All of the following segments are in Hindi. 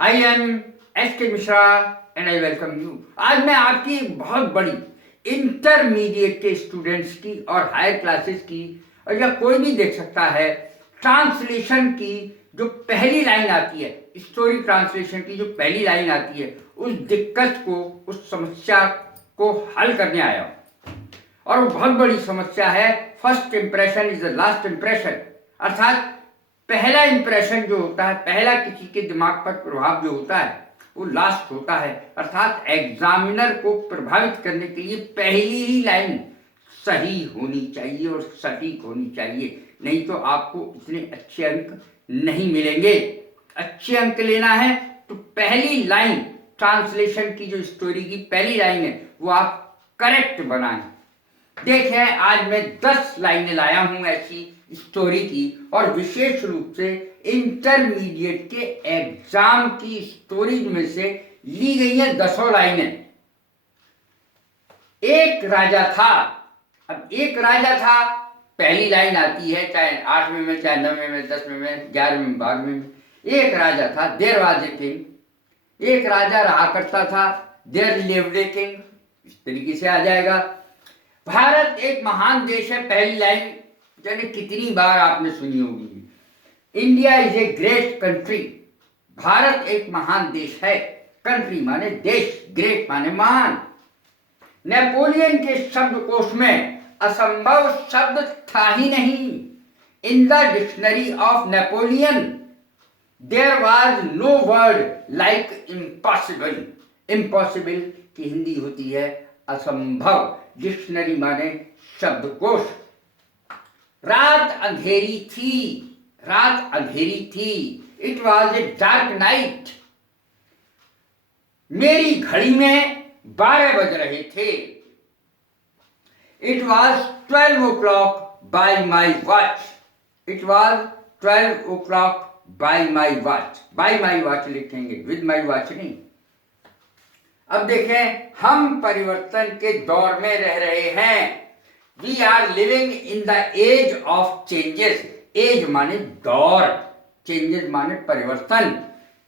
आई एम एस के Mishra and I welcome you. आज मैं आपकी एक बहुत बड़ी इंटरमीडिएट के स्टूडेंट्स की और हायर क्लासेस की और या कोई भी देख सकता है ट्रांसलेशन की जो पहली लाइन आती है, स्टोरी ट्रांसलेशन की जो पहली लाइन आती है, उस दिक्कत को, उस समस्या को हल करने आया हूं। और वो बहुत बड़ी समस्या है, first impression is the last impression. अर्थात पहला इंप्रेशन जो होता है, पहला किसी के दिमाग पर प्रभाव जो होता है वो लास्ट होता है। अर्थात एग्जामिनर को प्रभावित करने के लिए पहली ही लाइन सही होनी चाहिए और सटीक होनी चाहिए, नहीं तो आपको इतने अच्छे अंक नहीं मिलेंगे। अच्छे अंक लेना है तो पहली लाइन, ट्रांसलेशन की जो स्टोरी की पहली लाइन है वो आप करेक्ट बनाएं। देखें, आज मैं 10 लाइनें लाया हूं ऐसी स्टोरी की, और विशेष रूप से इंटरमीडिएट के एग्जाम की स्टोरीज में से ली गई है 10 लाइनें। एक राजा था। अब एक राजा था, पहली लाइन आती है, चाहे 8वें में, चाहे 9वें में, 10वें में, 11वें में, 12वें में। एक राजा था, देयर वाज ए किंग। एक राजा रहा करता था, देयर लिव्ड ए किंग। इस तरीके से आ जाएगा। भारत एक महान देश है, पहली लाइन जाने कितनी बार आपने सुनी होगी। India is a great country. Bharat एक महान देश है। कंट्री माने देश, ग्रेट माने महान। नेपोलियन के शब्दकोश में असंभव शब्द था ही नहीं। In the dictionary of Napoleon there was no word like impossible. Impossible की हिंदी होती है असंभव। डिक्शनरी माने शब्दकोश। रात अंधेरी थी। रात अंधेरी थी। It was a dark night. मेरी घड़ी में 12 बज रहे थे। It was 12 o'clock bye my watch. It was 12 o'clock bye my watch. Bye my watch लिखेंगे, विद माई वॉच नहीं। अब देखें, हम परिवर्तन के दौर में रह रहे हैं। We are living in the age of changes. Age माने दौर, changes माने परिवर्तन।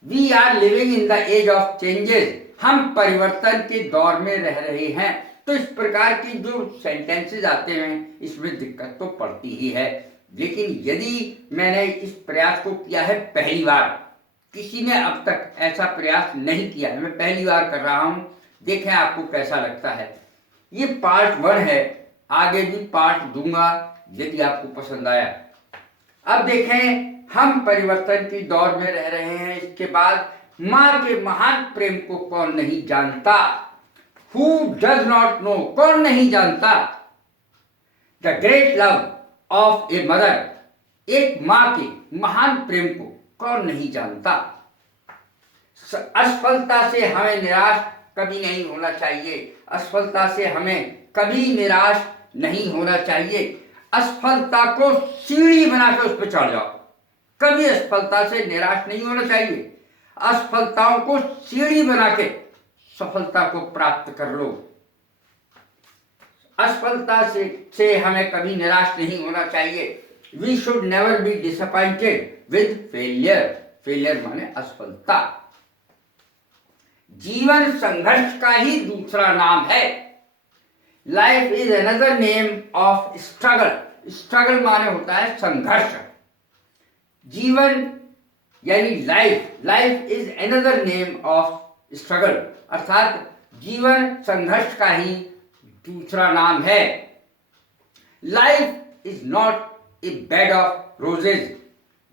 We are living in the age of changes. हम परिवर्तन के दौर में रह रहे हैं। तो इस प्रकार की जो सेंटेंसेस आते हैं, इसमें दिक्कत तो पड़ती ही है। लेकिन यदि मैंने इस प्रयास को किया है पहली बार, किसी ने अब तक ऐसा प्रयास नहीं किया है, मैं पहली बार कर रहा हूं, देखें आपको कैसा लगता है। ये पार्ट 1 है, आगे भी पार्ट दूंगा यदि आपको पसंद आया। अब देखें, हम परिवर्तन की दौर में रह रहे हैं। इसके बाद, मां के महान प्रेम को कौन नहीं जानता। Who does not know? कौन नहीं जानता the great love of a mother. एक मां के महान प्रेम को कौन नहीं जानता। असफलता से हमें निराश कभी नहीं होना चाहिए। असफलता से हमें कभी निराश नहीं होना चाहिए। असफलता को सीढ़ी बनाकर उस पर चढ़ जाओ। कभी असफलता से निराश नहीं होना चाहिए। असफलताओं को सीढ़ी बना के सफलता को प्राप्त कर लो। असफलता से हमें कभी निराश नहीं होना चाहिए। We should never be disappointed with failure. Failure माने असफलता। जीवन संघर्ष का ही दूसरा नाम है। Life is another name of struggle. Struggle माने होता है संघर्ष। जीवन यानी life is another name of struggle. अर्थात जीवन संघर्ष का ही दूसरा नाम है। Life is not a bed of roses.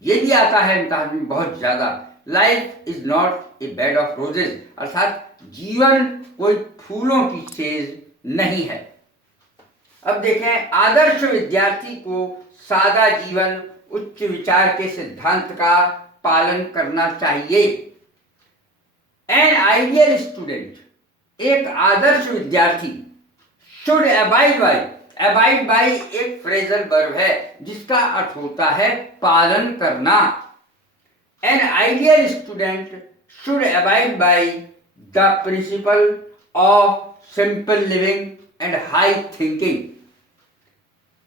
ये भी आता है इम्तिहान में बहुत ज्यादा। Life is not a bed of roses. अर्थात जीवन कोई फूलों की सेज नहीं है। अब देखें, आदर्श विद्यार्थी को सादा जीवन, उच्च विचार के सिद्धांत का पालन करना चाहिए। एन आइडियल स्टूडेंट, एक आदर्श विद्यार्थी, should abide by. Abide by एक फ्रेजल वर्ब है जिसका अर्थ होता है पालन करना। An ideal student should abide by the principle of simple living and high thinking.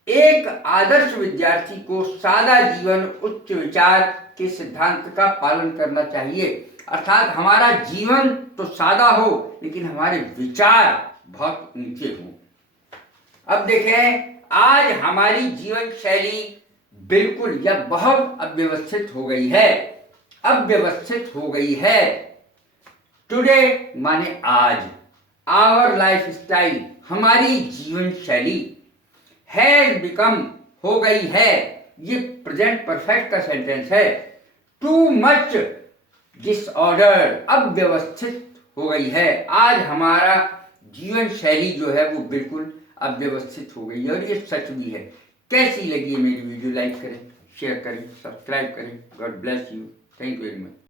एक आदर्श विद्यार्थी को सादा जीवन उच्च विचार के सिद्धांत का पालन करना चाहिए। अर्थात हमारा जीवन तो सादा हो लेकिन हमारे विचार बहुत ऊंचे हों। अब देखें, आज हमारी जीवन शैली बिल्कुल या बहुत अव्यवस्थित हो गई है। अव्यवस्थित हो गई है। टुडे माने आज, आवर लाइफ स्टाइल, हमारी जीवन शैली हैज बिकम, हो गई है, ये प्रेजेंट परफेक्ट का सेंटेंस है, टू मच डिसऑर्डर, अव्यवस्थित हो गई है। आज हमारा जीवन शैली जो है वो बिल्कुल अव्यवस्थित हो गई है और ये सच भी है। कैसी लगी है मेरी वीडियो? लाइक करें, शेयर करें, सब्सक्राइब करें। God bless you. Thank you very much.